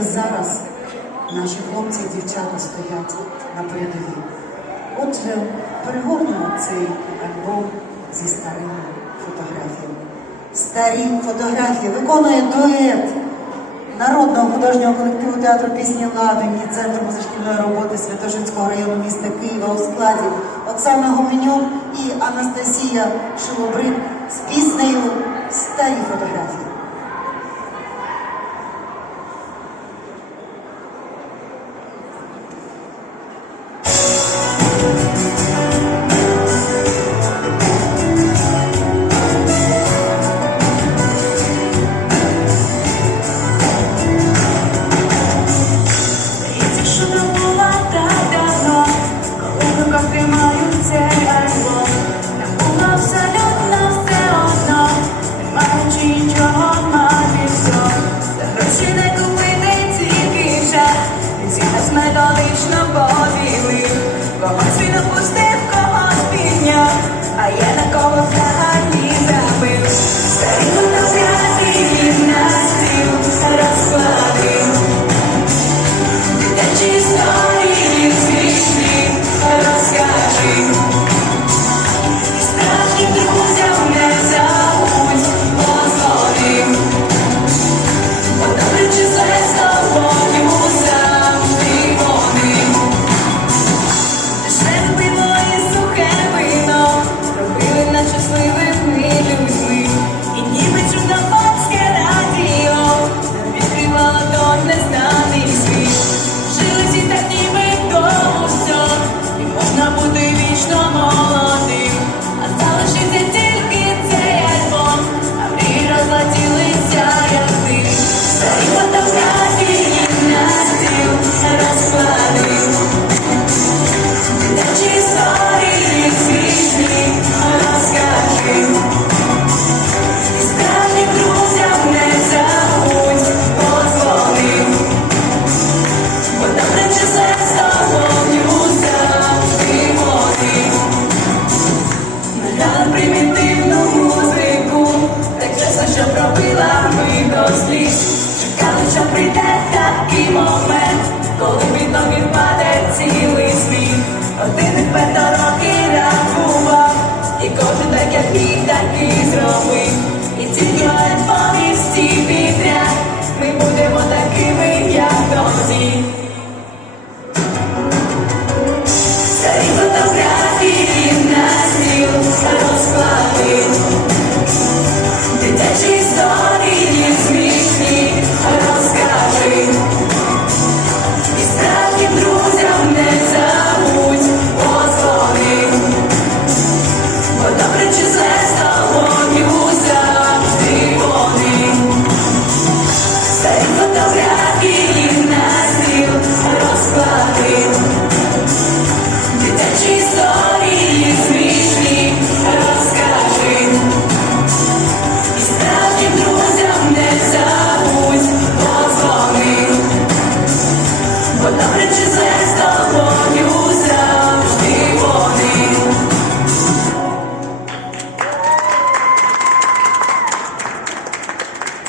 тільки зараз наші хлопці і дівчата стоять на передовій. Отже, перегорнемо цей альбом зі старими фотографіями. Старі фотографії виконує дует народного художнього колективу театру пісні Ладені, Центру музичної роботи Святошинського району міста Києва у складі Оксана Гоменюк і Анастасія Шилобрик з піснею Старі фотографії. Нічого мати все. За гроші не купити тільки час, він нас методично поділив. Когось він опустив, когось підняв, а я на кого взагалі забив. on this night. Пробила ми до сліз. Чекали, що прийде такий момент, коли від ноги впаде цілий